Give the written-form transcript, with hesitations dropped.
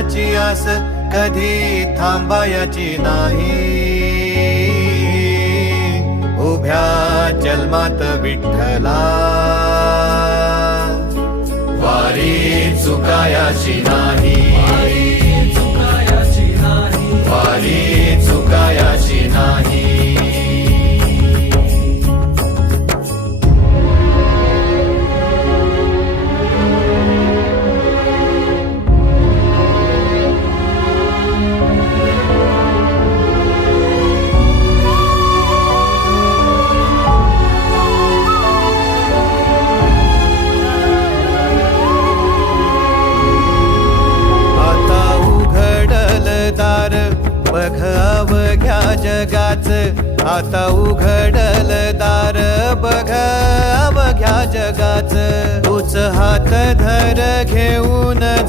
देवाची आस कधी थांबायची नाही. उभ्या जन्मात विठ्ठला वारी चुकायाची नाही. वारी चुकायाची नाही. बघ अवघ्या जगाच, आता उघडल दार बघ अवघ्या जगाच. तूच हात धर घेऊन